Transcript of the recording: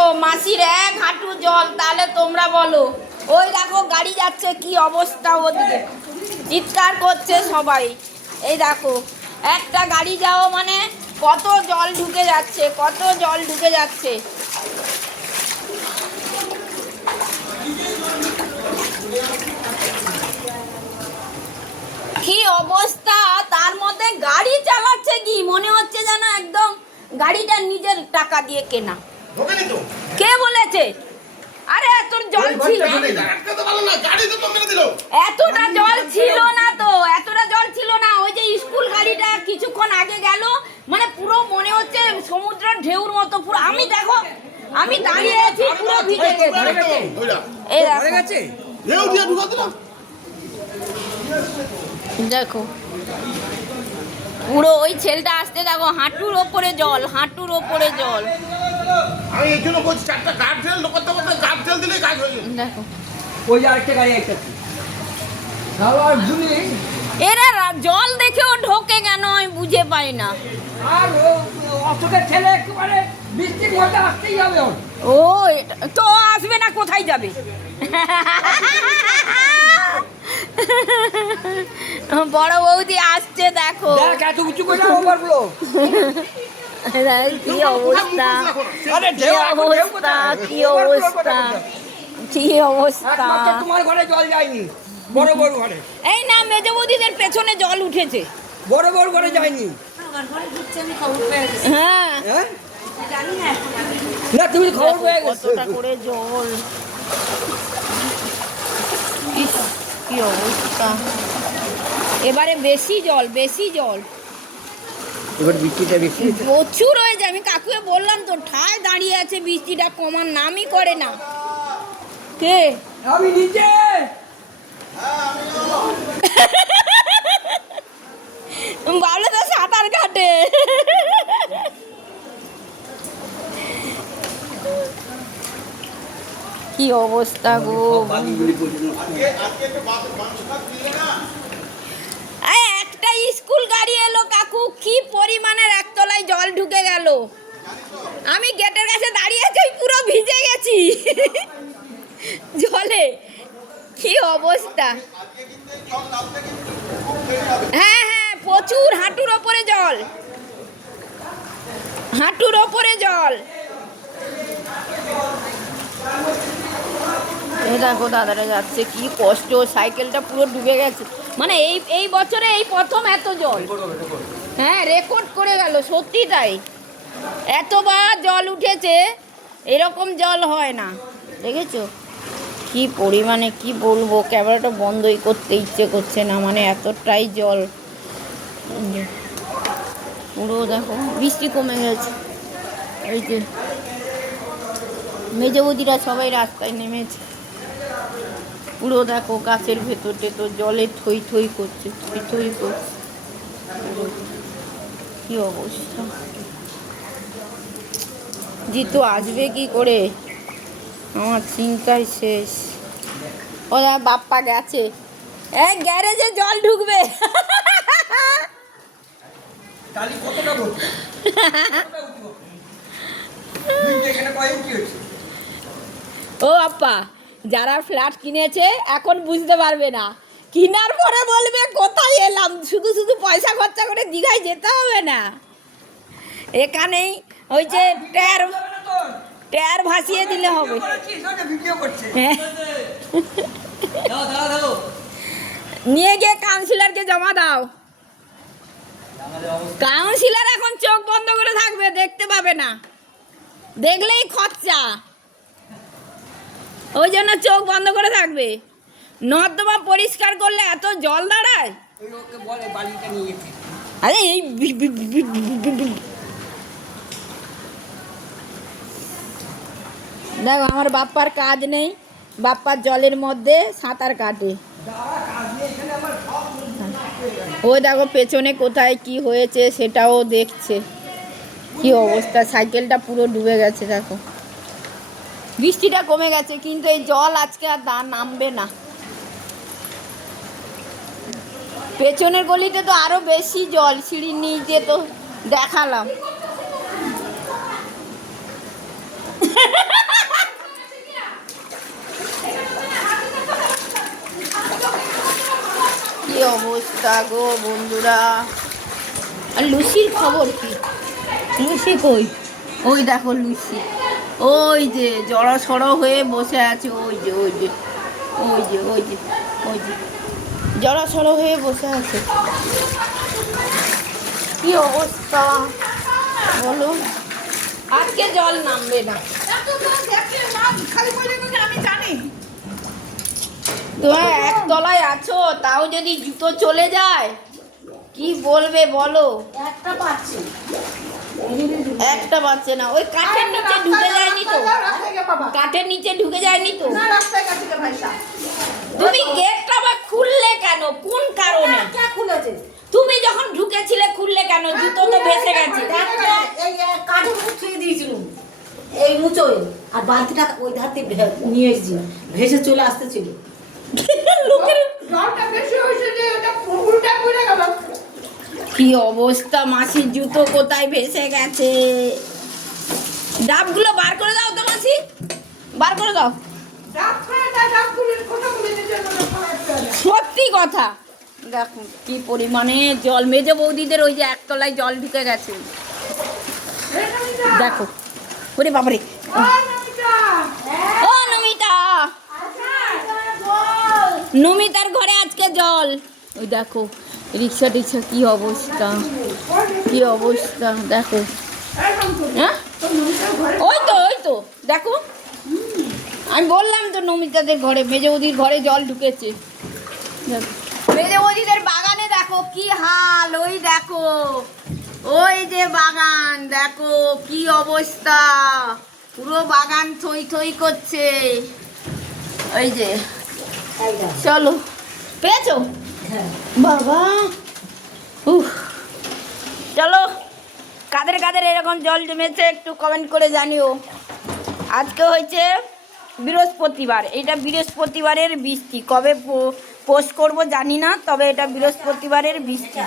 দেখো মাসির এক হাঁটু জল, তাহলে তোমরা বলো। ওই দেখো, গাড়ি যাচ্ছে, কি অবস্থা ওদিকে? চিৎকার করছে সবাই। এই দেখো, একটা গাড়ি যাও মানে কত জল ঢুকে যাচ্ছে, কত জল ঢুকে যাচ্ছে। কি অবস্থা? তার মধ্যে গাড়ি চালাচ্ছে কি? মনে হচ্ছে যেন একদম গাড়িটা নিজের টাকা দিয়ে কেনা। কে বলেছে? আরে তোর জল ছিল। এতটা জল ছিল না তো এতটা জল ছিল না। ওই যে স্কুল গাড়িটা কিছুক্ষণ আগে গেল মানে পুরো মনে হচ্ছে সমুদ্রের ঢেউর মতো পুরো আমি দেখো আমি দাঁড়িয়ে আছি পুরো ভিজে গেছে। এই দেখো। ঢেউ দিয়ে ঢুকা দিলাম দেখো। পুরো ওই ছেলেটা আসতে দেখো হাঁটুর ওপরে জল হাঁটুর ওপরে জল। আমি এই জন্য বলছি চারটা গার্ড ফেল করতে করতে দিলে কাজ হয়ে যাবে। দেখো। ওই আরেকটা গাড়ি একটা খাবার ঝুলি এরা জল দেখেও ঢোকে কেন আমি বুঝে পাই না। আর ও- ছেলে একেবারে বৃষ্টির মধ্যে আসতেই হবে ওর। ও এটা তো আসবে না কোথায় যাবে? বড় বৌদি আসছে দেখো। দেখ এত উঁচু করে ওভারফ্লো কি অবস্থা? আরে কি ঢেউ এখন ঢেউ অবস্থা? কি অবস্থা? কি অবস্থা? তোমার ঘরে জল যায়নি বড় বড় ঘরে। এই না মেজ বৌদিদের পেছনে জল উঠেছে। বড় বড় ঘরে যায়নি। হ্যাঁ। হ্যাঁ? না তুমি খবর পেয়ে গেছো। করে জল। কি অবস্থা? এবারে বেশি জল বেশি জল। এবার বৃষ্টিটা বেশি প্রচুর হয়েছে আমি কাকুকে বললাম তো ঠায় দাঁড়িয়ে আছে বৃষ্টিটা কমার নামই করে না। কে? আমি নিচে! ভালো তো সাঁতার কাটে। কি অবস্থা গো। স্কুল গাড়ি এলো কাকু, কি পরিমাণের একতলায় জল ঢুকে গেল। আমি গেটের কাছে দাঁড়িয়ে আছি পুরো ভিজে গেছি। জলে, কি অবস্থা? হ্যাঁ হ্যাঁ প্রচুর হাঁটুর ওপরে জল। হাঁটুর ওপরে জল। দেখো দাদারা যাচ্ছে, কি কষ্ট, সাইকেলটা পুরো ডুবে গেছে। মানে এই এই বছরে এই প্রথম এত জল। হ্যাঁ রেকর্ড করে গেল সত্যি তাই। এতবার জল উঠেছে এরকম জল হয় না। দেখেছ? কি পরিমাণে কি বলব ক্যামেরাটা বন্ধই করতে ইচ্ছে করছে না মানে এতটাই জল। পুরো দেখো বৃষ্টি কমে গেছে। এই যে মেজবদিরা সবাই রাস্তায় নেমেছে। পুরো দেখো গাছের ভেতর তো জলে থই থই করছে থই থই করছে। কি অবস্থা? জিতু আসবে কি করে? আমার চিন্তাই শেষ। ও দেখ বাপ্পা গেছে। এই গ্যারেজে জল ঢুকবে। ও আপা যারা ফ্ল্যাট কিনেছে এখন বুঝতে পারবে না। কিনার পরে বলবে, কোথায় এলাম? শুধু শুধু পয়সা খরচা করে দীঘায় যেতে হবে না। এখানেই ওই যে ট্যার ট্যার ভাসিয়ে দিলে হবে। হ্যাঁ। নিয়ে গিয়ে কাউন্সিলরকে জমা দাও। কাউন্সিলর এখন চোখ বন্ধ করে থাকবে, দেখতে পাবে না। দেখলেই খরচা। ওই জন্য চোখ বন্ধ করে থাকবে। নর্দমা পরিষ্কার করলে এত জল দাঁড়ায়? আরে এই দেখো আমার বাপ্পার কাজ নেই। বাপ্পার জলের মধ্যে সাঁতার কাটে। ওই দেখো পেছনে কোথায় কি হয়েছে সেটাও দেখছে। কি অবস্থা? সাইকেলটা পুরো ডুবে গেছে দেখো। বৃষ্টিটা কমে গেছে কিন্তু এই জল আজকে আর দা নামবে না। পেছনের গলিতে তো আরও বেশি জল সিঁড়ির নিচে তো দেখালাম। কি অবস্থা গো বন্ধুরা? আর লুসির খবর কি? লুসি কই? ওই দেখো লুসি। ওই যে জড়ো সড়ো হয়ে বসে আছে, ওই যে ওই যে ওই যে ওই যে ওই যে জড়ো সড়ো হয়ে বসে আছে। কি অবস্থা? বলো। আজকে জল নামবে না। তোমার এক তলায় আছো, তাও যদি জুতো চলে যায়, কি বলবে বলো? একটা পাচ্ছি। একটা বাচ্চা না ওই কাঠের নিচে ঢুকে যায়নি তো। কাঠের নিচে ঢুকে যায়নি তো। তুমি গেটটা বা খুললে কেন? কোন কারণে? খুলেছে? তুমি যখন ঢুকেছিলে খুললে কেন? জুতো তো ভেসে গেছে। এই কাঠের উপর ছুঁয়ে দিয়েছিলাম এই মুচোয়। আর বালতিটা ওই ধারতে নিয়ে এসেছি ভেসে চলে আসতেছিল। লোকের জলটা যে ওটা করে গেল। কি অবস্থা? মাসির জুতো কোথায় ভেসে গেছে? ডাবগুলো বার করে দাও তো মাসি। বার করে দাও। সত্যি কথা। দেখো কি পরিমাণে জল। মেজে বৌদিদের ওই যে একতলায় জল ঢুকে গেছে। দেখো। ওরে বাবারে। ও, নমিতা। নমিতার ঘরে আজকে জল। ওই দেখো। রিক্সা টিক্সা কি অবস্থা? কি অবস্থা? দেখো। হ্যাঁ? ওই তো ওই তো দেখো। আমি বললাম তো নমিতাদের ঘরে, মেজে বৌদির ঘরে জল ঢুকেছে। মেজে বৌদিদের বাগানে দেখো কি হাল, ওই দেখো। ওই যে বাগান, দেখো কি অবস্থা। পুরো বাগান থই থই করছে। ওই যে। চলো। পেয়েছ? বাবা। উফ। চলো, কাদের কাদের এরকম জল জমেছে একটু কমেন্ট করে জানিও। আজকে হয়েছে বৃহস্পতিবার, এটা বৃহস্পতিবারের বৃষ্টি। কবে পোস্ট করব জানি না, তবে এটা বৃহস্পতিবারের বৃষ্টি।